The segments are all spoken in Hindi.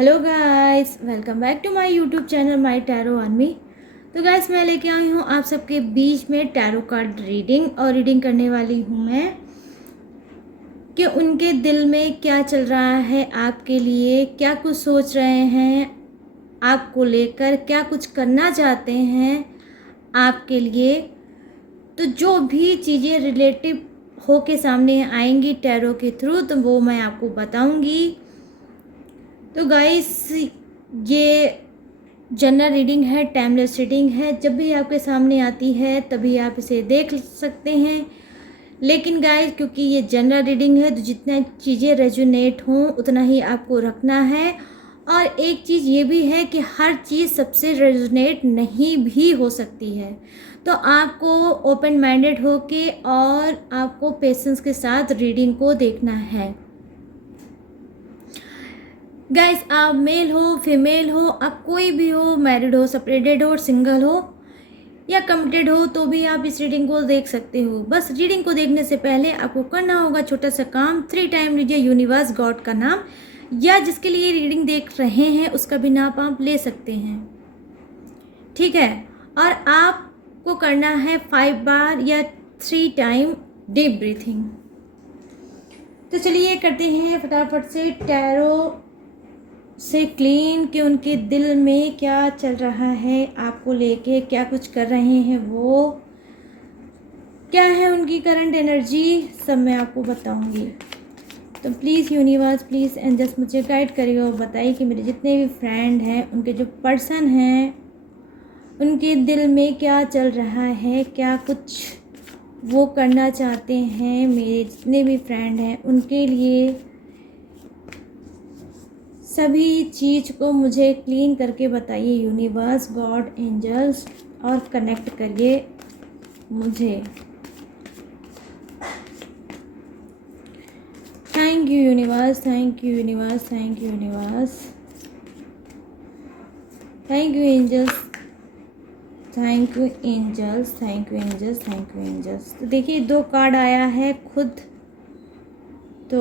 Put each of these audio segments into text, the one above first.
Hello guys, welcome back to my YouTube channel my tarot army. तो गाइस, मैं लेके आई हूँ आप सबके बीच में टैरो कार्ड रीडिंग और रीडिंग करने वाली हूँ मैं कि उनके दिल में क्या चल रहा है, आपके लिए क्या कुछ सोच रहे हैं, आपको लेकर क्या कुछ करना चाहते हैं आपके लिए। तो जो भी चीज़ें रिलेटिव हो के सामने आएंगी टैरो के थ्रू, तो वो मैं आपको बताऊंगी। तो गाइस, ये जनरल रीडिंग है, टाइमलेस रीडिंग है। जब भी आपके सामने आती है तभी आप इसे देख सकते हैं। लेकिन गाइस, क्योंकि ये जनरल रीडिंग है तो जितना चीज़ें रेजोनेट हों उतना ही आपको रखना है। और एक चीज़ ये भी है कि हर चीज़ सबसे रेजोनेट नहीं भी हो सकती है, तो आपको ओपन माइंडेड होके और आपको पेशेंस के साथ रीडिंग को देखना है। गाइस, आप मेल हो, फीमेल हो, आप कोई भी हो, मैरिड हो, सेपरेटेड हो, सिंगल हो या कमिटेड हो, तो भी आप इस रीडिंग को देख सकते हो। बस रीडिंग को देखने से पहले आपको करना होगा छोटा सा काम। 3 टाइम लीजिए यूनिवर्स गॉड का नाम, या जिसके लिए रीडिंग देख रहे हैं उसका भी नाम आप ले सकते हैं, ठीक है। और आपको करना है 5 बार या 3 टाइम डीप ब्रीथिंग। तो चलिए करते हैं फटाफट से टैरो से क्लीन कि उनके दिल में क्या चल रहा है, आपको लेके क्या कुछ कर रहे हैं, वो क्या है उनकी करंट एनर्जी, सब मैं आपको बताऊंगी। तो प्लीज़ यूनिवर्स, प्लीज़ एंजल्स मुझे गाइड करिए और बताइए कि मेरे जितने भी फ्रेंड हैं, उनके जो पर्सन हैं, उनके दिल में क्या चल रहा है, क्या कुछ वो करना चाहते हैं। मेरे जितने भी फ्रेंड हैं उनके लिए सभी चीज़ को मुझे क्लीन करके बताइए यूनिवर्स, गॉड, एंजल्स, और कनेक्ट करिए मुझे। Thank you universe, thank you universe, thank you universe, thank you angels, thank you angels, thank you angels, thank you angels. तो देखिए 2 कार्ड आया है खुद। तो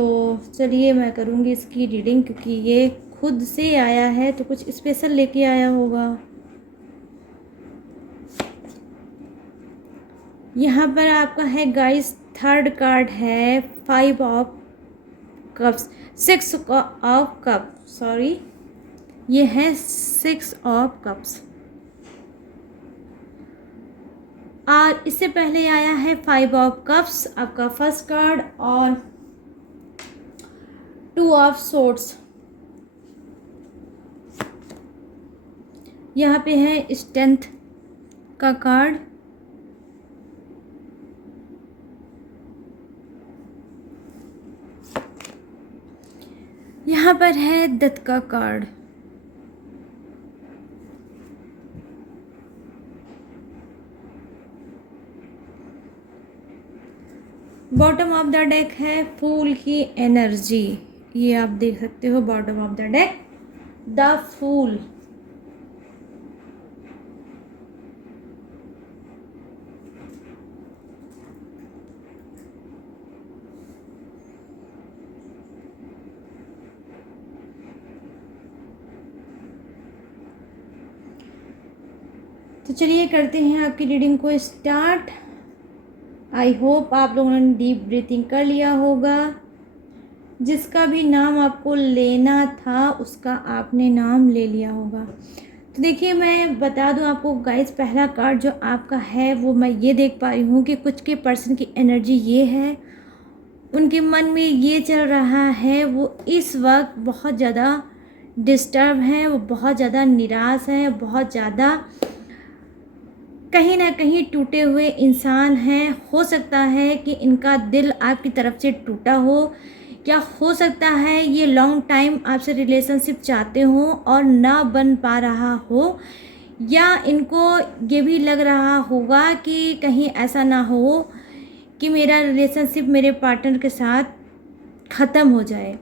चलिए मैं करूँगी इसकी रीडिंग, क्योंकि ये खुद से आया है तो कुछ स्पेशल लेके आया होगा। यहाँ पर आपका है गाइस, 3rd कार्ड है 5 of cups, 6 of cup, sorry, ये है 6 ऑफ कप्स। और इससे पहले आया है 5 ऑफ कप्स, आपका फर्स्ट कार्ड, और 2 ऑफ सोर्ड्स। यहाँ पे है स्ट्रेंथ का कार्ड, यहाँ पर है डेथ का card. Bottom of the deck है फूल की एनर्जी, ये आप देख सकते हो। Bottom of the deck the fool. तो चलिए करते हैं आपकी रीडिंग को स्टार्ट। आई होप आप लोगों ने डीप ब्रीथिंग कर लिया होगा। जिसका भी नाम आपको लेना था उसका आपने नाम ले लिया होगा। तो देखिए, मैं बता दूं आपको गाइस, पहला कार्ड जो आपका है वो मैं ये देख पा रही हूँ कि कुछ के पर्सन की एनर्जी ये है, उनके मन में ये चल रहा है, वो इस वक्त बहुत ज़्यादा डिस्टर्ब हैं, वो बहुत ज़्यादा निराश हैं, बहुत ज़्यादा कहीं ना कहीं टूटे हुए इंसान हैं। हो सकता है कि इनका दिल आपकी तरफ से टूटा हो, या हो सकता है ये लॉन्ग टाइम आपसे रिलेशनशिप चाहते हो और ना बन पा रहा हो, या इनको ये भी लग रहा होगा कि कहीं ऐसा ना हो कि मेरा रिलेशनशिप मेरे पार्टनर के साथ ख़त्म हो जाए।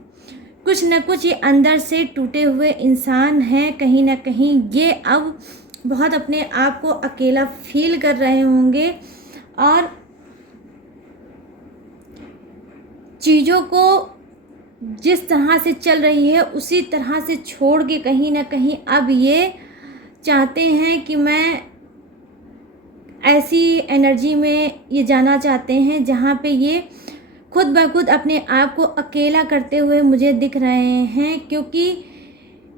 कुछ न कुछ ये अंदर से टूटे हुए इंसान हैं। कहीं ना कहीं ये अब बहुत अपने आप को अकेला फील कर रहे होंगे और चीज़ों को जिस तरह से चल रही है उसी तरह से छोड़ के कहीं ना कहीं अब ये चाहते हैं कि मैं ऐसी एनर्जी में ये जाना चाहते हैं जहाँ पे ये खुद ब खुद अपने आप को अकेला करते हुए मुझे दिख रहे हैं, क्योंकि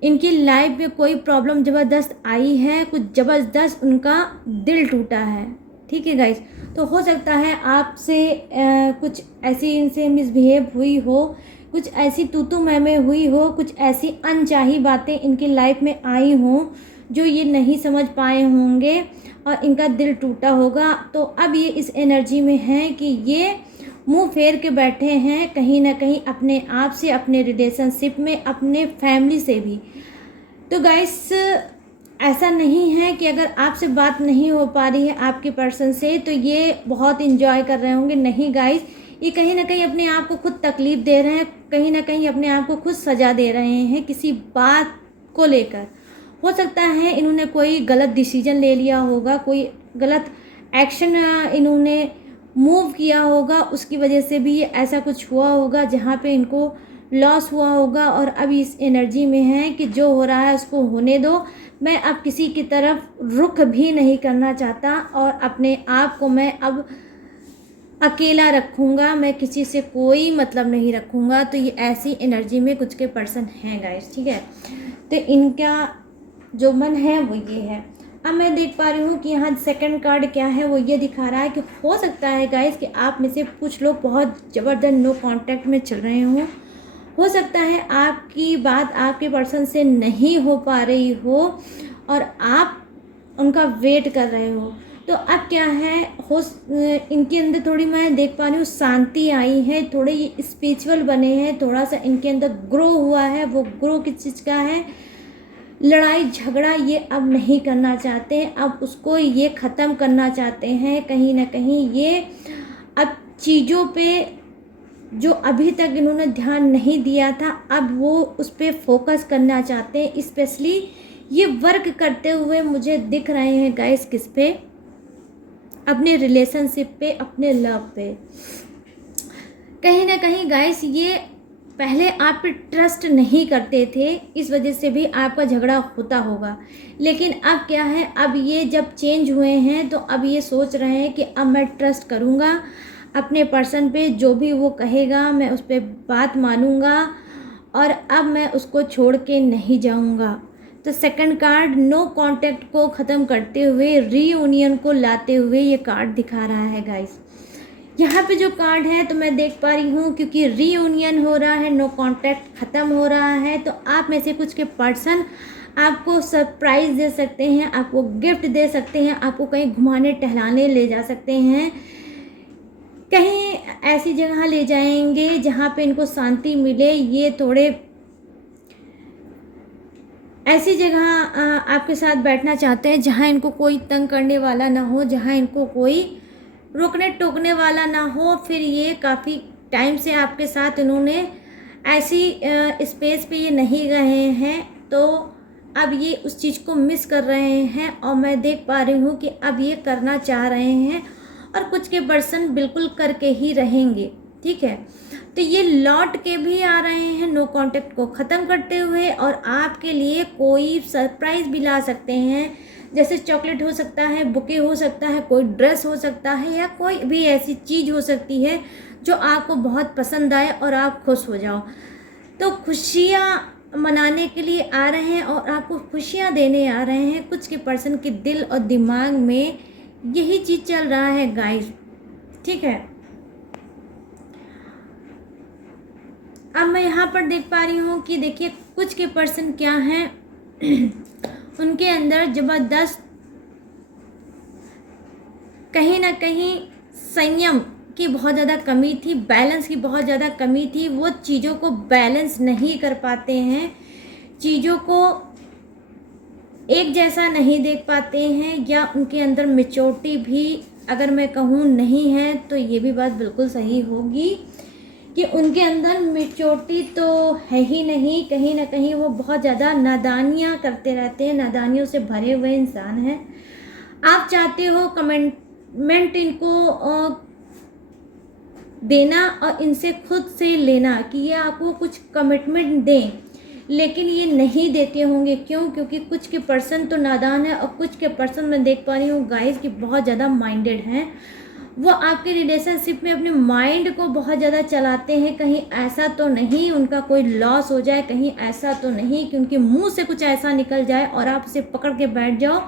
इनकी लाइफ में कोई प्रॉब्लम ज़बरदस्त आई है, कुछ ज़बरदस्त उनका दिल टूटा है। ठीक है गाइस, तो हो सकता है आपसे कुछ ऐसी इनसे मिसबिहेव हुई हो, कुछ ऐसी तूतू मैमे हुई हो, कुछ ऐसी अनचाही बातें इनकी लाइफ में आई हों जो ये नहीं समझ पाए होंगे और इनका दिल टूटा होगा। तो अब ये इस एनर्जी में हैं कि ये मुंह फेर के बैठे हैं कहीं ना कहीं अपने आप से, अपने रिलेशनशिप में, अपने फैमिली से भी। तो गाइस, ऐसा नहीं है कि अगर आपसे बात नहीं हो पा रही है आपके पर्सन से तो ये बहुत इंजॉय कर रहे होंगे। नहीं गाइस, ये कहीं ना कहीं अपने आप को खुद तकलीफ़ दे रहे हैं, कहीं ना कहीं अपने आप को खुद सजा दे रहे हैं किसी बात को लेकर। हो सकता है इन्होंने कोई गलत डिसीजन ले लिया होगा, कोई गलत एक्शन इन्होंने मूव किया होगा, उसकी वजह से भी ये ऐसा कुछ हुआ होगा जहाँ पे इनको लॉस हुआ होगा और अब इस एनर्जी में है कि जो हो रहा है उसको होने दो, मैं अब किसी की तरफ रुख भी नहीं करना चाहता और अपने आप को मैं अब अकेला रखूँगा, मैं किसी से कोई मतलब नहीं रखूँगा। तो ये ऐसी एनर्जी में कुछ के पर्सन हैं गाइस। ठीक है, तो इनका जो मन है वो ये है। अब मैं देख पा रही हूँ कि यहाँ सेकंड कार्ड क्या है, वो ये दिखा रहा है कि हो सकता है गाइस कि आप में से कुछ लोग बहुत ज़बरदस्त नो कांटेक्ट में चल रहे हों। हो सकता है आपकी बात आपके पर्सन से नहीं हो पा रही हो और आप उनका वेट कर रहे हो। तो अब क्या है, इनके अंदर थोड़ी मैं देख पा रही हूँ शांति आई है, थोड़े ये स्पिरिचुअल बने हैं, थोड़ा सा इनके अंदर ग्रो हुआ है। वो ग्रो किस चीज़ का है, लड़ाई झगड़ा ये अब नहीं करना चाहते, अब उसको ये ख़त्म करना चाहते हैं। कहीं ना कहीं ये अब चीज़ों पे जो अभी तक इन्होंने ध्यान नहीं दिया था अब वो उस पर फोकस करना चाहते हैं। स्पेशली ये वर्क करते हुए मुझे दिख रहे हैं गाइस, किस पे, अपने रिलेशनशिप पे, अपने लव पे। कहीं ना कहीं गाइस ये पहले आप पे ट्रस्ट नहीं करते थे, इस वजह से भी आपका झगड़ा होता होगा। लेकिन अब क्या है, अब ये जब चेंज हुए हैं तो अब ये सोच रहे हैं कि अब मैं ट्रस्ट करूँगा अपने पर्सन पे, जो भी वो कहेगा मैं उस पर बात मानूंगा और अब मैं उसको छोड़ के नहीं जाऊंगा। तो सेकंड कार्ड नो कांटेक्ट को ख़त्म करते हुए रीयूनियन को लाते हुए ये कार्ड दिखा रहा है गाइस। यहाँ पे जो कार्ड है तो मैं देख पा रही हूँ, क्योंकि रीयूनियन हो रहा है, नो कांटेक्ट ख़त्म हो रहा है, तो आप में से कुछ के पर्सन आपको सरप्राइज़ दे सकते हैं, आपको गिफ्ट दे सकते हैं, आपको कहीं घुमाने टहलाने ले जा सकते हैं, कहीं ऐसी जगह ले जाएंगे जहाँ पे इनको शांति मिले। ये थोड़े ऐसी जगह आपके साथ बैठना चाहते हैं जहाँ इनको कोई तंग करने वाला ना हो, जहाँ इनको कोई रोकने टोकने वाला ना हो। फिर ये काफ़ी टाइम से आपके साथ इन्होंने ऐसी स्पेस पे ये नहीं रहे हैं, तो अब ये उस चीज़ को मिस कर रहे हैं और मैं देख पा रही हूँ कि अब ये करना चाह रहे हैं और कुछ के पर्सन बिल्कुल करके ही रहेंगे। ठीक है, तो ये लौट के भी आ रहे हैं नो कांटेक्ट को ख़त्म करते हुए और आपके लिए कोई सरप्राइज़ भी ला सकते हैं, जैसे चॉकलेट हो सकता है, बुके हो सकता है, कोई ड्रेस हो सकता है, या कोई भी ऐसी चीज़ हो सकती है जो आपको बहुत पसंद आए और आप खुश हो जाओ। तो खुशियाँ मनाने के लिए आ रहे हैं और आपको खुशियाँ देने आ रहे हैं। कुछ के पर्सन के दिल और दिमाग में यही चीज़ चल रहा है गाइस। ठीक है, अब मैं यहाँ पर देख पा रही हूँ कि देखिए कुछ के पर्सन क्या हैं उनके अंदर ज़बरदस्त कहीं ना कहीं संयम की बहुत ज़्यादा कमी थी, बैलेंस की बहुत ज़्यादा कमी थी। वो चीज़ों को बैलेंस नहीं कर पाते हैं, चीज़ों को एक जैसा नहीं देख पाते हैं, या उनके अंदर मैच्योरिटी भी अगर मैं कहूँ नहीं है तो ये भी बात बिल्कुल सही होगी कि उनके अंदर मैच्योरिटी तो है ही नहीं। कहीं ना कहीं वो बहुत ज़्यादा नादानियाँ करते रहते हैं, नादानियों से भरे हुए इंसान हैं। आप चाहते हो कमेंट इनको देना और इनसे खुद से लेना कि ये आपको कुछ कमिटमेंट दें, लेकिन ये नहीं देते होंगे। क्यों? क्योंकि कुछ के पर्सन तो नादान है और कुछ के पर्सन मैं देख पा रही हूँ गाइस कि बहुत ज़्यादा माइंडेड हैं। वो आपके रिलेशनशिप में अपने माइंड को बहुत ज़्यादा चलाते हैं। कहीं ऐसा तो नहीं उनका कोई लॉस हो जाए, कहीं ऐसा तो नहीं कि उनके मुंह से कुछ ऐसा निकल जाए और आप उसे पकड़ के बैठ जाओ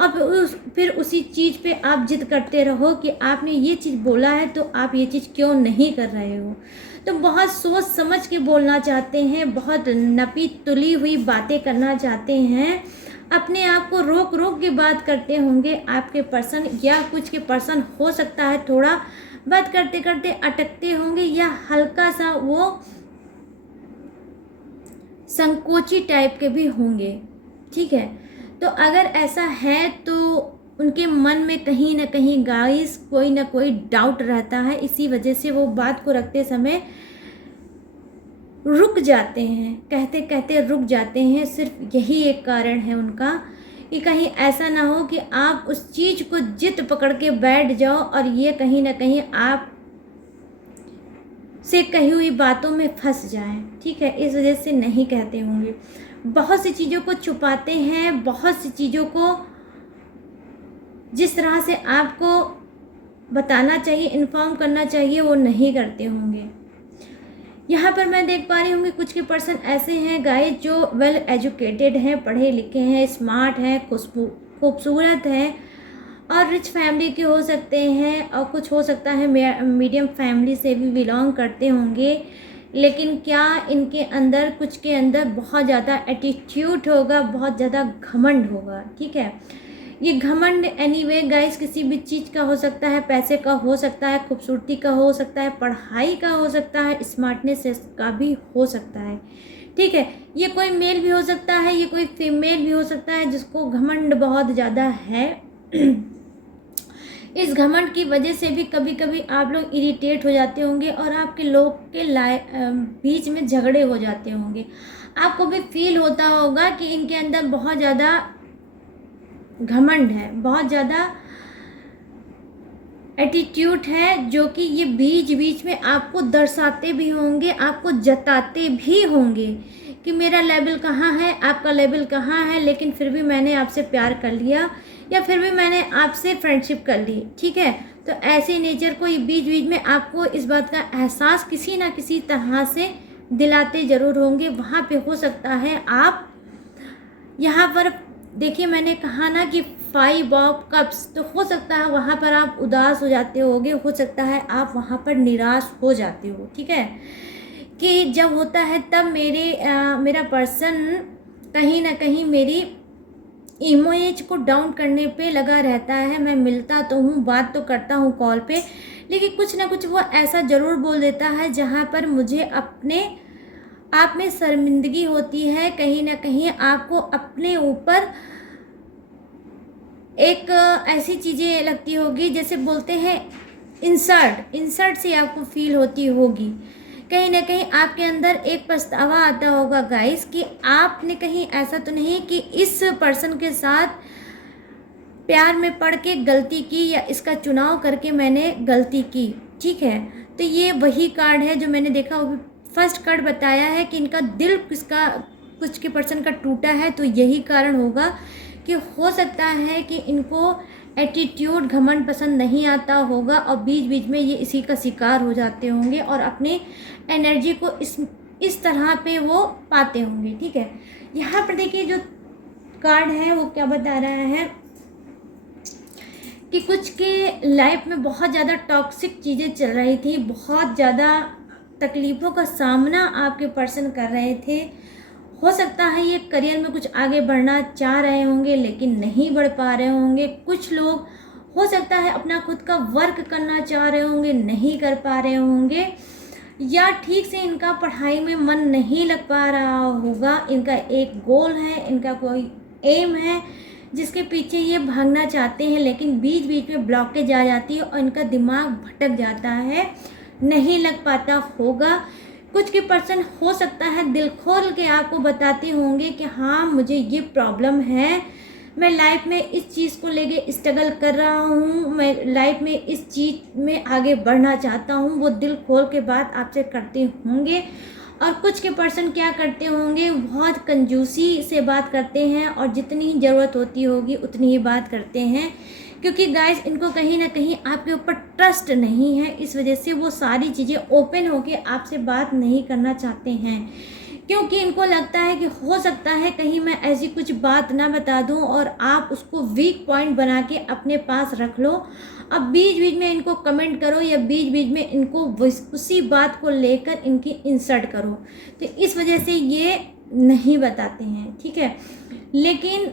और फिर उसी चीज़ पे आप जिद करते रहो कि आपने ये चीज़ बोला है तो आप ये चीज़ क्यों नहीं कर रहे हो। तो बहुत सोच समझ के बोलना चाहते हैं, बहुत नपी तुली हुई बातें करना चाहते हैं, अपने आप को रोक रोक के बात करते होंगे आपके पर्सन, या कुछ के पर्सन हो सकता है थोड़ा बात करते करते अटकते होंगे या हल्का सा वो संकोची टाइप के भी होंगे। ठीक है, तो अगर ऐसा है तो उनके मन में कहीं ना कहीं गाइस कोई ना कोई डाउट रहता है, इसी वजह से वो बात को रखते समय रुक जाते हैं, कहते कहते रुक जाते हैं। सिर्फ यही एक कारण है उनका कि कहीं ऐसा ना हो कि आप उस चीज़ को जिद पकड़ के बैठ जाओ और ये कहीं ना कहीं आप से कही हुई बातों में फंस जाएं। ठीक है, इस वजह से नहीं कहते होंगे। बहुत सी चीज़ों को छुपाते हैं, बहुत सी चीज़ों को जिस तरह से आपको बताना चाहिए, इन्फॉर्म करना चाहिए, वो नहीं करते होंगे। यहाँ पर मैं देख पा रही हूँ कि कुछ के पर्सन ऐसे हैं गाइस जो वेल एजुकेटेड हैं, पढ़े लिखे हैं, स्मार्ट हैं, खूबसूरत हैं और रिच फैमिली के हो सकते हैं, और कुछ हो सकता है मीडियम फैमिली से भी बिलोंग करते होंगे। लेकिन क्या इनके अंदर, कुछ के अंदर बहुत ज़्यादा एटीट्यूड होगा, बहुत ज़्यादा घमंड होगा। ठीक है, ये घमंड एनीवे गाइस किसी भी चीज़ का हो सकता है, पैसे का हो सकता है, खूबसूरती का हो सकता है, पढ़ाई का हो सकता है, स्मार्टनेस का भी हो सकता है। ठीक है, ये कोई मेल भी हो सकता है, ये कोई फीमेल भी हो सकता है जिसको घमंड बहुत ज़्यादा है। इस घमंड की वजह से भी कभी कभी आप लोग इरिटेट हो जाते होंगे और आपके लोग के बीच में झगड़े हो जाते होंगे। आपको भी फील होता होगा कि इनके अंदर बहुत ज़्यादा घमंड है, बहुत ज़्यादा एटीट्यूड है, जो कि ये बीच बीच में आपको दर्शाते भी होंगे, आपको जताते भी होंगे कि मेरा लेवल कहाँ है, आपका लेवल कहाँ है, लेकिन फिर भी मैंने आपसे प्यार कर लिया या फिर भी मैंने आपसे फ्रेंडशिप कर ली। ठीक है, तो ऐसे नेचर को ये बीच बीच में आपको इस बात का एहसास किसी ना किसी तरह से दिलाते ज़रूर होंगे। वहाँ पे हो सकता है आप, यहाँ पर देखिए मैंने कहा ना कि 5 ऑफ कप्स, तो हो सकता है वहाँ पर आप उदास हो जाते होगे, हो सकता है आप वहाँ पर निराश हो जाते हो। ठीक है, कि जब होता है तब मेरा पर्सन कहीं ना कहीं मेरी इमेज को डाउन करने पे लगा रहता है। मैं मिलता तो हूँ, बात तो करता हूँ कॉल पे, लेकिन कुछ ना कुछ वो ऐसा ज़रूर बोल देता है जहाँ पर मुझे अपने आप में शर्मिंदगी होती है। कहीं ना कहीं आपको अपने ऊपर एक ऐसी चीज़ें लगती होगी, जैसे बोलते हैं इंसर्ट सी आपको फील होती होगी। कहीं ना कहीं आपके अंदर एक पछतावा आता होगा गाइस कि आपने कहीं ऐसा तो नहीं कि इस पर्सन के साथ प्यार में पड़ के गलती की या इसका चुनाव करके मैंने गलती की। ठीक है, तो ये वही कार्ड है जो मैंने देखा, वो फर्स्ट कार्ड बताया है कि इनका दिल किसका, कुछ के पर्सन का टूटा है। तो यही कारण होगा कि हो सकता है कि इनको एटीट्यूड, घमंड पसंद नहीं आता होगा और बीच बीच में ये इसी का शिकार हो जाते होंगे और अपने एनर्जी को इस तरह पे वो पाते होंगे। ठीक है, यहाँ पर देखिए जो कार्ड है वो क्या बता रहा है कि कुछ के लाइफ में बहुत ज़्यादा टॉक्सिक चीज़ें चल रही थी, बहुत ज़्यादा तकलीफ़ों का सामना आपके पर्सन कर रहे थे। हो सकता है ये करियर में कुछ आगे बढ़ना चाह रहे होंगे लेकिन नहीं बढ़ पा रहे होंगे। कुछ लोग हो सकता है अपना खुद का वर्क करना चाह रहे होंगे, नहीं कर पा रहे होंगे, या ठीक से इनका पढ़ाई में मन नहीं लग पा रहा होगा। इनका एक गोल है, इनका कोई एम है जिसके पीछे ये भागना चाहते हैं, लेकिन बीच बीच में ब्लॉकेज आ जाती है और इनका दिमाग भटक जाता है, नहीं लग पाता होगा। कुछ के पर्सन हो सकता है दिल खोल के आपको बताते होंगे कि हाँ मुझे ये प्रॉब्लम है, मैं लाइफ में इस चीज़ को लेके स्ट्रगल कर रहा हूँ, मैं लाइफ में इस चीज़ में आगे बढ़ना चाहता हूँ, वो दिल खोल के बात आपसे करते होंगे। और कुछ के पर्सन क्या करते होंगे, बहुत कंजूसी से बात करते हैं और जितनी ज़रूरत होती होगी उतनी ही बात करते हैं, क्योंकि गाइस इनको कहीं ना कहीं आपके ऊपर ट्रस्ट नहीं है। इस वजह से वो सारी चीज़ें ओपन होके आपसे बात नहीं करना चाहते हैं, क्योंकि इनको लगता है कि हो सकता है कहीं मैं ऐसी कुछ बात ना बता दूं और आप उसको वीक पॉइंट बना के अपने पास रख लो। अब बीच बीच में इनको कमेंट करो या बीच बीच में इनको उसी बात को लेकर इनकी इंसल्ट करो, तो इस वजह से ये नहीं बताते हैं, ठीक है। लेकिन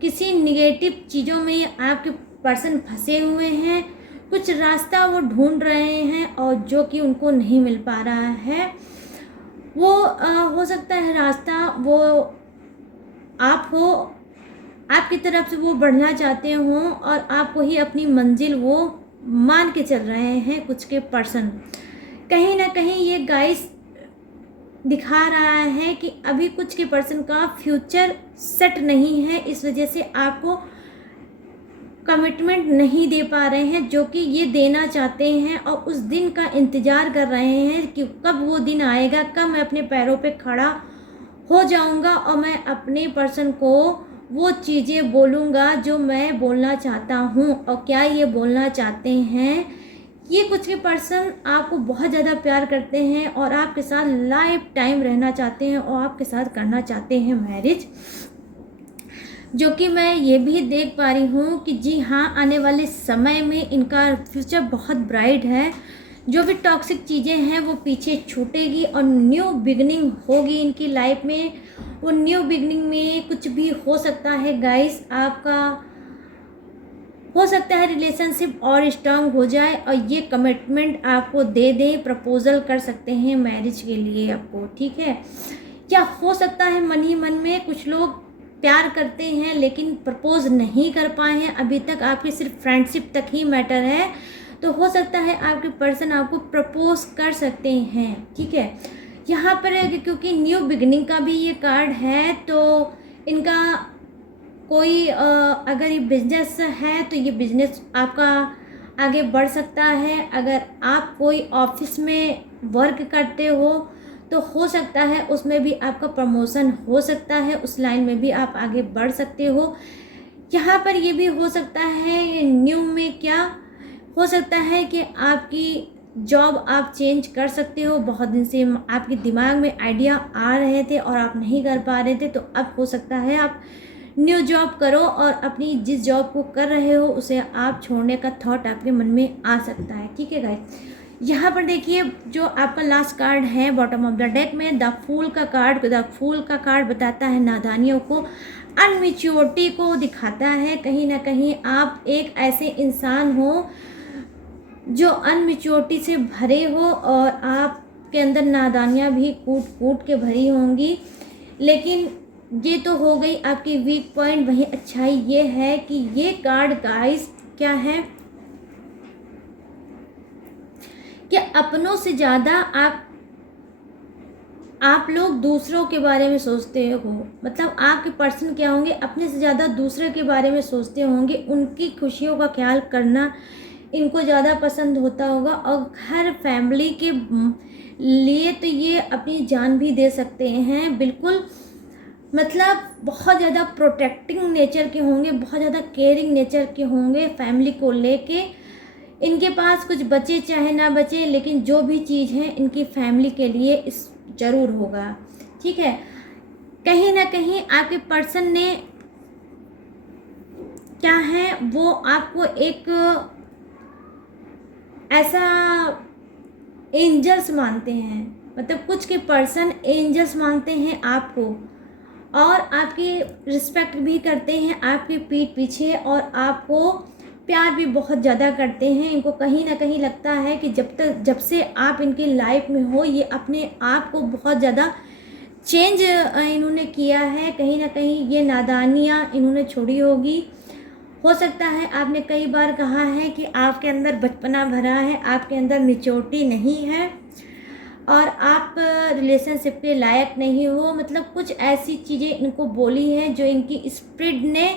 किसी निगेटिव चीज़ों में आपके पर्सन फंसे हुए हैं, कुछ रास्ता वो ढूंढ रहे हैं और जो कि उनको नहीं मिल पा रहा है। वो हो सकता है रास्ता वो आप हो, आपकी तरफ से वो बढ़ना चाहते हों और आपको ही अपनी मंजिल वो मान के चल रहे हैं। कुछ के पर्सन कहीं ना कहीं ये गाइस दिखा रहा है कि अभी कुछ के पर्सन का फ्यूचर सेट नहीं है, इस वजह से आपको कमिटमेंट नहीं दे पा रहे हैं जो कि ये देना चाहते हैं, और उस दिन का इंतज़ार कर रहे हैं कि कब वो दिन आएगा, कब मैं अपने पैरों पे खड़ा हो जाऊंगा और मैं अपने पर्सन को वो चीज़ें बोलूँगा जो मैं बोलना चाहता हूँ। और क्या ये बोलना चाहते हैं, ये कुछ के पर्सन आपको बहुत ज़्यादा प्यार करते हैं और आपके साथ लाइफ टाइम रहना चाहते हैं और आपके साथ करना चाहते हैं मैरिज, जो कि मैं ये भी देख पा रही हूँ कि जी हाँ, आने वाले समय में इनका फ्यूचर बहुत ब्राइट है। जो भी टॉक्सिक चीज़ें हैं वो पीछे छूटेगी और न्यू बिगनिंग होगी इनकी लाइफ में। वो न्यू बिगनिंग में कुछ भी हो सकता है गाइस, आपका हो सकता है रिलेशनशिप और स्ट्रांग हो जाए और ये कमिटमेंट आपको दे दे, प्रपोजल कर सकते हैं मैरिज के लिए आपको, ठीक है। या हो सकता है मन ही मन में कुछ लोग प्यार करते हैं लेकिन प्रपोज नहीं कर पाए हैं अभी तक, आपकी सिर्फ फ्रेंडशिप तक ही मैटर है, तो हो सकता है आपके पर्सन आपको प्रपोज कर सकते हैं, ठीक है। यहाँ पर क्योंकि न्यू बिगनिंग का भी ये कार्ड है, तो इनका कोई अगर ये बिजनेस है तो ये बिजनेस आपका आगे बढ़ सकता है। अगर आप कोई ऑफिस में वर्क करते हो तो हो सकता है उसमें भी आपका प्रमोशन हो सकता है, उस लाइन में भी आप आगे बढ़ सकते हो। यहाँ पर ये भी हो सकता है, ये न्यू में क्या हो सकता है कि आपकी जॉब आप चेंज कर सकते हो। बहुत दिन से आपके दिमाग में आइडिया आ रहे थे और आप नहीं कर पा रहे थे, तो अब हो सकता है आप न्यू जॉब करो और अपनी जिस जॉब को कर रहे हो उसे आप छोड़ने का थॉट आपके मन में आ सकता है, ठीक है गाइस। यहाँ पर देखिए जो आपका लास्ट कार्ड है बॉटम ऑफ द डेक में, द फूल का कार्ड। द फूल का कार्ड बताता है नादानियों को, अनमेच्योरिटी को दिखाता है। कहीं ना कहीं आप एक ऐसे इंसान हो जो अनमेच्योरिटी से भरे हो और आपके अंदर नादानियाँ भी कूट कूट के भरी होंगी। लेकिन ये तो हो गई आपकी वीक पॉइंट। वहीं अच्छाई ये है कि ये कार्ड गाइस क्या है कि अपनों से ज़्यादा आप लोग दूसरों के बारे में सोचते हो। मतलब आपके पर्सन क्या होंगे, अपने से ज़्यादा दूसरे के बारे में सोचते होंगे, उनकी खुशियों का ख्याल करना इनको ज़्यादा पसंद होता होगा। और हर फैमिली के लिए तो ये अपनी जान भी दे सकते हैं, बिल्कुल। मतलब बहुत ज़्यादा प्रोटेक्टिंग नेचर के होंगे, बहुत ज़्यादा केयरिंग नेचर के होंगे फैमिली को लेके। इनके पास कुछ बचे चाहे ना बचे, लेकिन जो भी चीज़ है इनकी फैमिली के लिए इस ज़रूर होगा, ठीक है। कहीं ना कहीं आपके पर्सन ने क्या है, वो आपको एक ऐसा एंजल्स मानते हैं। मतलब कुछ के पर्सन एंजल्स मानते हैं आपको और आपकी रिस्पेक्ट भी करते हैं आपके पीठ पीछे, और आपको प्यार भी बहुत ज़्यादा करते हैं। इनको कहीं ना कहीं लगता है कि जब से आप इनकी लाइफ में हो, ये अपने आप को बहुत ज़्यादा चेंज इन्होंने किया है। कहीं ना कहीं ये नादानियाँ इन्होंने छोड़ी होगी। हो सकता है आपने कई बार कहा है कि आपके अंदर बचपना भरा है, आपके अंदर मैच्योरिटी नहीं है और आप रिलेशनशिप के लायक नहीं हो। मतलब कुछ ऐसी चीज़ें इनको बोली हैं जो इनकी स्पिरिट ने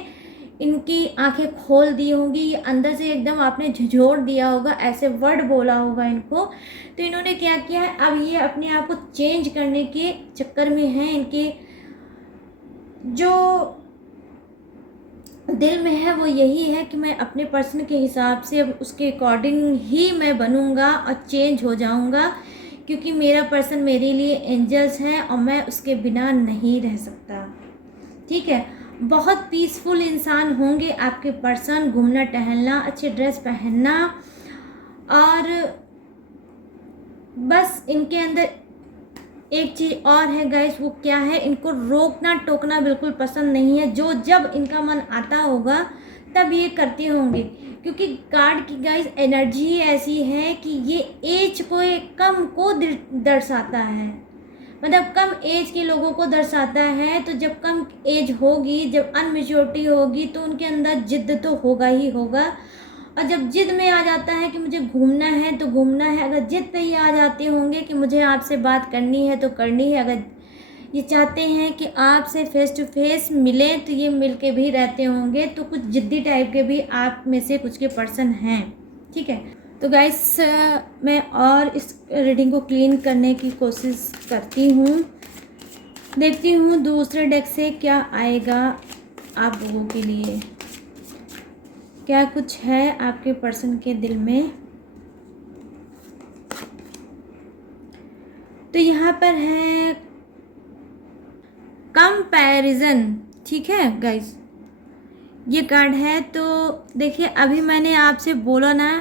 इनकी आंखें खोल दी होंगी, ये अंदर से एकदम आपने झिझोड़ दिया होगा, ऐसे वर्ड बोला होगा इनको। तो इन्होंने क्या किया है, अब ये अपने आप को चेंज करने के चक्कर में हैं। इनके जो दिल में है वो यही है कि मैं अपने पर्सन के हिसाब से अब उसके अकॉर्डिंग ही मैं बनूंगा और चेंज हो जाऊंगा, क्योंकि मेरा पर्सन मेरे लिए एंजल्स हैं और मैं उसके बिना नहीं रह सकता। ठीक है, बहुत पीसफुल इंसान होंगे आपके पर्सन, घूमना टहलना, अच्छे ड्रेस पहनना, और बस इनके अंदर एक चीज़ और है गाइस, वो क्या है, इनको रोकना टोकना बिल्कुल पसंद नहीं है। जो जब इनका मन आता होगा तब ये करते होंगे, क्योंकि कार्ड की गाइस एनर्जी ऐसी है कि ये एज को एक कम को दर्शाता है, मतलब कम एज के लोगों को दर्शाता है। तो जब कम एज होगी, जब अनमेच्योरिटी होगी, तो उनके अंदर जिद्द तो होगा ही होगा। और जब जिद में आ जाता है कि मुझे घूमना है तो घूमना है, अगर जिद पे ही आ जाते होंगे कि मुझे आपसे बात करनी है तो करनी है, अगर ये चाहते हैं कि आपसे फेस टू फेस मिलें तो ये मिल के भी रहते होंगे। तो कुछ जिद्दी टाइप के भी आप में से कुछ के पर्सन हैं। ठीक है, तो गाइस मैं और इस रीडिंग को क्लीन करने की कोशिश करती हूँ, देखती हूँ दूसरे डेक से क्या आएगा आप लोगों के लिए, क्या कुछ है आपके पर्सन के दिल में। तो यहाँ पर है कंपैरिजन। ठीक है गाइस, ये कार्ड है। तो देखिए, अभी मैंने आपसे बोला ना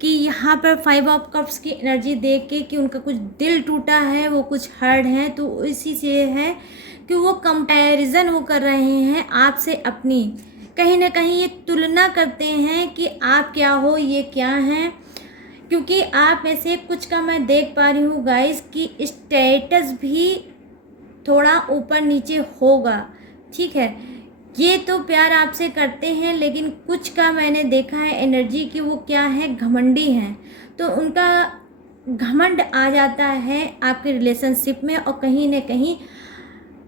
कि यहाँ पर 5 ऑफ कप्स की एनर्जी देख के कि उनका कुछ दिल टूटा है, वो कुछ हर्ट है, तो इसी से है कि वो कंपैरिजन वो कर रहे हैं आपसे अपनी, कहीं ना कहीं ये तुलना करते हैं कि आप क्या हो, ये क्या हैं। क्योंकि आप में से कुछ का मैं देख पा रही हूँ गाइस कि स्टेटस भी थोड़ा ऊपर नीचे होगा। ठीक है, ये तो प्यार आपसे करते हैं, लेकिन कुछ का मैंने देखा है एनर्जी कि वो क्या है, घमंडी हैं। तो उनका घमंड आ जाता है आपके रिलेशनशिप में, और कहीं ना कहीं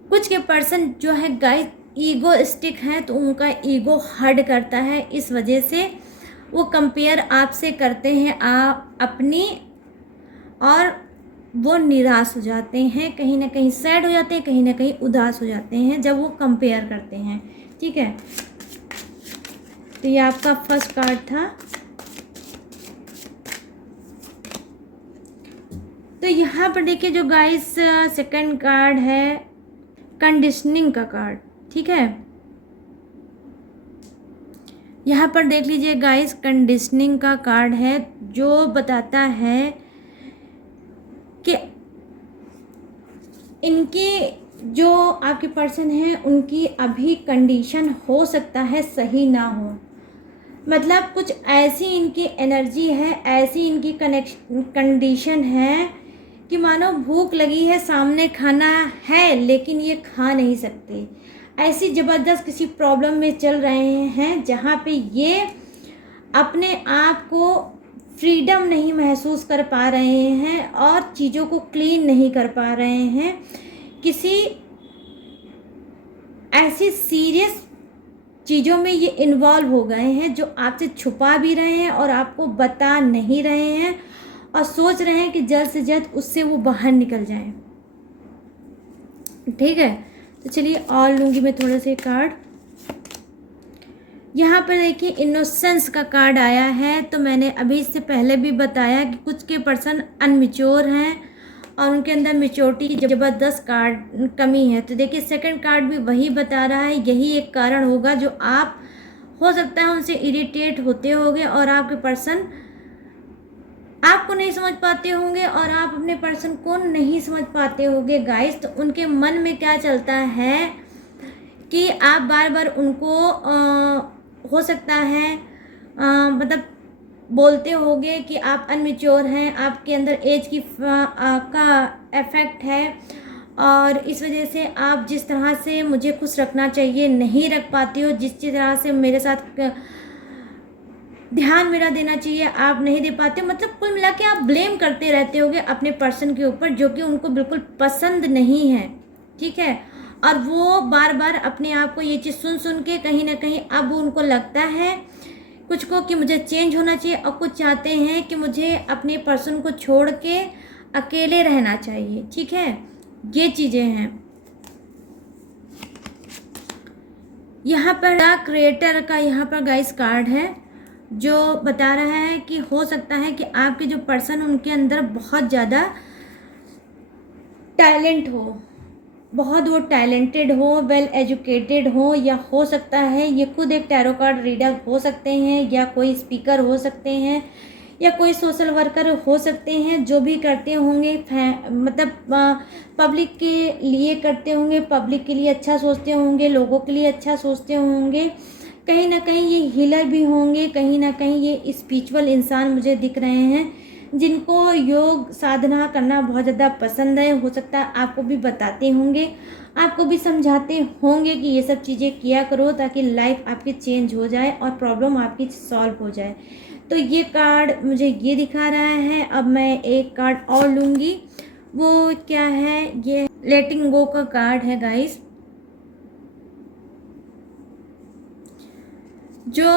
कुछ के पर्सन जो है गाइस ईगोइस्टिक हैं, तो उनका ईगो हर्ट करता है। इस वजह से वो कंपेयर आपसे करते हैं आप अपनी, और वो निराश हो जाते हैं, कहीं ना कहीं सैड हो जाते हैं, कहीं ना कहीं उदास हो जाते हैं जब वो कंपेयर करते हैं। ठीक है, तो ये आपका फर्स्ट कार्ड था। तो यहाँ पर देखिए जो गाइस सेकंड कार्ड है कंडीशनिंग का कार्ड। ठीक है, यहाँ पर देख लीजिए गाइस, कंडीशनिंग का कार्ड है जो बताता है कि इनके जो आपके पर्सन हैं उनकी अभी कंडीशन हो सकता है सही ना हो, मतलब कुछ ऐसी इनकी एनर्जी है, ऐसी इनकी कंडीशन है कि मानो भूख लगी है, सामने खाना है लेकिन ये खा नहीं सकते। ऐसी ज़बरदस्त किसी प्रॉब्लम में चल रहे हैं जहाँ पे ये अपने आप को फ्रीडम नहीं महसूस कर पा रहे हैं और चीज़ों को क्लीन नहीं कर पा रहे हैं। किसी ऐसी सीरियस चीज़ों में ये इन्वॉल्व हो गए हैं जो आपसे छुपा भी रहे हैं और आपको बता नहीं रहे हैं, और सोच रहे हैं कि जल्द से जल्द उससे वो बाहर निकल जाए। ठीक है, तो चलिए और लूँगी मैं थोड़े से कार्ड। यहाँ पर देखिए इनोसेंस का कार्ड आया है। तो मैंने अभी इससे पहले भी बताया कि कुछ के पर्सन अनमेच्योर हैं और उनके अंदर मेच्योरिटी की ज़बरदस्त कार्ड कमी है। तो देखिए सेकंड कार्ड भी वही बता रहा है, यही एक कारण होगा जो आप हो सकता है उनसे इरिटेट होते होंगे और आपके पर्सन आपको नहीं समझ पाते होंगे और आप अपने पर्सन को नहीं समझ पाते होंगे गाइस। तो उनके मन में क्या चलता है कि आप बार बार उनको हो सकता है मतलब बोलते होंगे कि आप अनमेच्योर हैं, आपके अंदर एज की का इफेक्ट है और इस वजह से आप जिस तरह से मुझे खुश रखना चाहिए नहीं रख पाती हो, जिस तरह से मेरे साथ ध्यान मेरा देना चाहिए आप नहीं दे पाते हो। मतलब कुल मिला के आप ब्लेम करते रहते होगे अपने पर्सन के ऊपर जो कि उनको बिल्कुल पसंद नहीं है। ठीक है, और वो बार बार अपने आप को ये चीज़ सुन सुन के कहीं ना कहीं अब उनको लगता है कुछ को कि मुझे चेंज होना चाहिए, और कुछ चाहते हैं कि मुझे अपने पर्सन को छोड़ के अकेले रहना चाहिए। ठीक है, ये चीज़ें हैं। यहाँ पर द क्रिएटर का यहाँ पर गाइस कार्ड है, जो बता रहा है कि हो सकता है कि आपके जो पर्सन उनके अंदर बहुत ज़्यादा टैलेंट हो, बहुत वो टैलेंटेड हो, वेल एजुकेटेड हो, या हो सकता है ये खुद एक टैरो कार्ड रीडर हो सकते हैं, या कोई स्पीकर हो सकते हैं, या कोई सोशल वर्कर हो सकते हैं, जो भी करते होंगे मतलब पब्लिक के लिए करते होंगे, पब्लिक के लिए अच्छा सोचते होंगे, लोगों के लिए अच्छा सोचते होंगे। कहीं ना कहीं ये हीलर भी होंगे, कहीं ना कहीं ये स्पिरिचुअल इंसान मुझे दिख रहे हैं, जिनको योग साधना करना बहुत ज़्यादा पसंद है। हो सकता है आपको भी बताते होंगे, आपको भी समझाते होंगे कि ये सब चीज़ें किया करो ताकि लाइफ आपकी चेंज हो जाए और प्रॉब्लम आपकी सॉल्व हो जाए। तो ये कार्ड मुझे ये दिखा रहा है। अब मैं एक कार्ड और लूँगी, वो क्या है, ये लेटिंग गो का कार्ड है गाइस, जो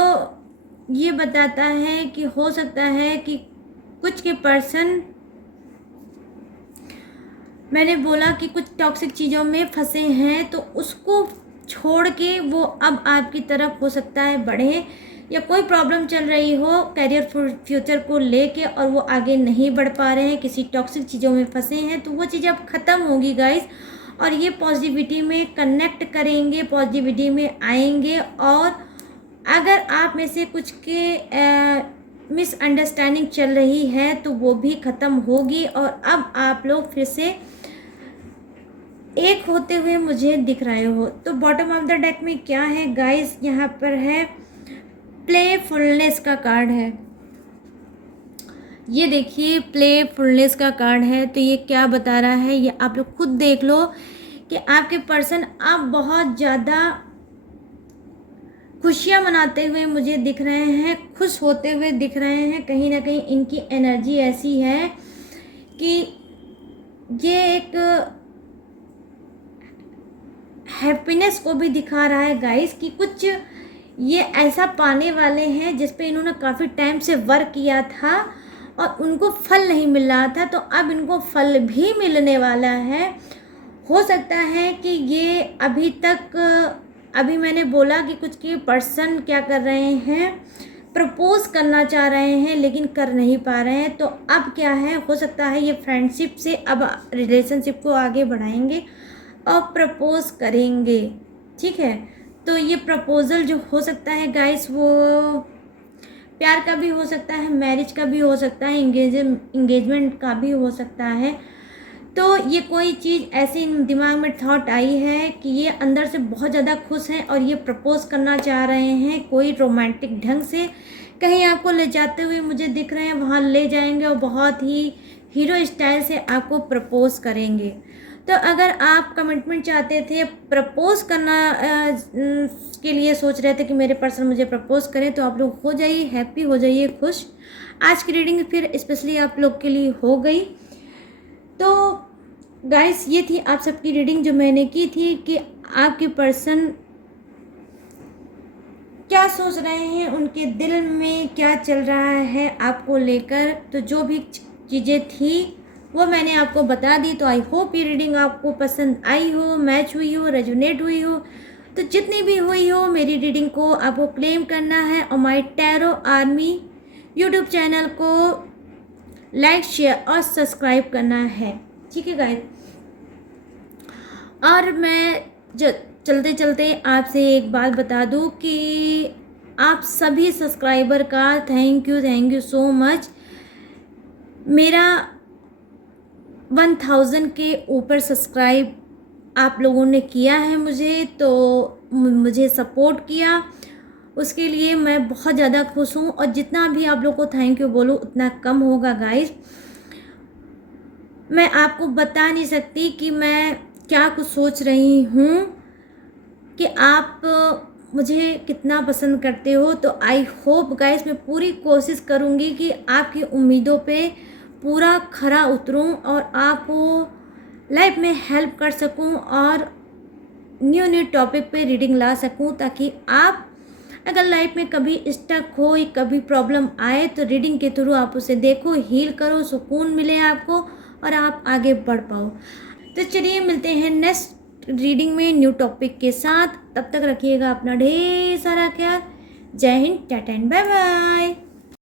ये बताता है कि हो सकता है कि कुछ के पर्सन, मैंने बोला कि कुछ टॉक्सिक चीज़ों में फंसे हैं, तो उसको छोड़ के वो अब आपकी तरफ हो सकता है बढ़े, या कोई प्रॉब्लम चल रही हो करियर फ्यूचर को लेके और वो आगे नहीं बढ़ पा रहे हैं, किसी टॉक्सिक चीज़ों में फंसे हैं, तो वो चीज़ें अब ख़त्म होगी गाइस, और ये पॉजिटिविटी में कनेक्ट करेंगे, पॉजिटिविटी में आएंगे। और अगर आप में से कुछ के मिसअंडरस्टैंडिंग चल रही है तो वो भी ख़त्म होगी, और अब आप लोग फिर से एक होते हुए मुझे दिख रहे हो। तो बॉटम ऑफ द डेक में क्या है गाइस, यहाँ पर है प्लेफुलनेस का कार्ड है। ये देखिए प्लेफुलनेस का कार्ड है, तो ये क्या बता रहा है, ये आप लोग खुद देख लो कि आपके पर्सन अब बहुत ज़्यादा खुशियाँ मनाते हुए मुझे दिख रहे हैं, खुश होते हुए दिख रहे हैं। कहीं ना कहीं इनकी एनर्जी ऐसी है कि ये एक हैप्पीनेस को भी दिखा रहा है गाइस, कि कुछ ये ऐसा पाने वाले हैं जिस पे इन्होंने काफ़ी टाइम से वर्क किया था और उनको फल नहीं मिल रहा था, तो अब इनको फल भी मिलने वाला है। हो सकता है कि ये अभी मैंने बोला कि कुछ के पर्सन क्या कर रहे हैं, प्रपोज करना चाह रहे हैं लेकिन कर नहीं पा रहे हैं, तो अब क्या है, हो सकता है ये फ्रेंडशिप से अब रिलेशनशिप को आगे बढ़ाएंगे और प्रपोज करेंगे। ठीक है, तो ये प्रपोज़ल जो हो सकता है गाइस, वो प्यार का भी हो सकता है, मैरिज का भी हो सकता है, इंगेजमेंट का भी हो सकता है। तो ये कोई चीज़ ऐसी दिमाग में थॉट आई है कि ये अंदर से बहुत ज़्यादा खुश हैं और ये प्रपोज करना चाह रहे हैं, कोई रोमांटिक ढंग से कहीं आपको ले जाते हुए मुझे दिख रहे हैं, वहाँ ले जाएंगे और बहुत ही हीरो स्टाइल से आपको प्रपोज करेंगे। तो अगर आप कमिटमेंट चाहते थे, प्रपोज करना के लिए सोच रहे थे कि मेरे पर्सन मुझे प्रपोज करें, तो आप लोग हो जाइए हैप्पी, हो जाइए खुश। आज की रीडिंग फिर स्पेशली आप लोग के लिए हो गई। तो गाइस ये थी आप सबकी रीडिंग जो मैंने की थी कि आपके पर्सन क्या सोच रहे हैं, उनके दिल में क्या चल रहा है आपको लेकर। तो जो भी चीज़ें थी वो मैंने आपको बता दी। तो आई होप ये रीडिंग आपको पसंद आई हो, मैच हुई हो, रेजोनेट हुई हो। तो जितनी भी हुई हो मेरी रीडिंग को आपको क्लेम करना है और my tarot army YouTube channel को लाइक, शेयर और सब्सक्राइब करना है। ठीक है गाइस, और मैं चलते चलते आपसे एक बात बता दूं कि आप सभी सब्सक्राइबर का थैंक यू सो मच। मेरा 1000 के ऊपर सब्सक्राइब आप लोगों ने किया है मुझे, तो मुझे सपोर्ट किया, उसके लिए मैं बहुत ज़्यादा खुश हूँ। और जितना भी आप लोग को थैंक यू बोलूँ उतना कम होगा गाइस। मैं आपको बता नहीं सकती कि मैं क्या कुछ सोच रही हूँ कि आप मुझे कितना पसंद करते हो। तो आई होप गाइस मैं पूरी कोशिश करूँगी कि आपकी उम्मीदों पे पूरा खरा उतरूँ और आपको लाइफ में हेल्प कर सकूँ और न्यू न्यू टॉपिक पे रीडिंग ला सकूं, ताकि आप अगर लाइफ में कभी स्टक हो, कभी प्रॉब्लम आए, तो रीडिंग के थ्रू आप उसे देखो, हील करो, सुकून मिले आपको और आप आगे बढ़ पाओ। तो चलिए मिलते हैं नेक्स्ट रीडिंग में न्यू टॉपिक के साथ। तब तक रखिएगा अपना ढेर सारा ख्याल। जय हिंद, टाटा एंड बाय बाय।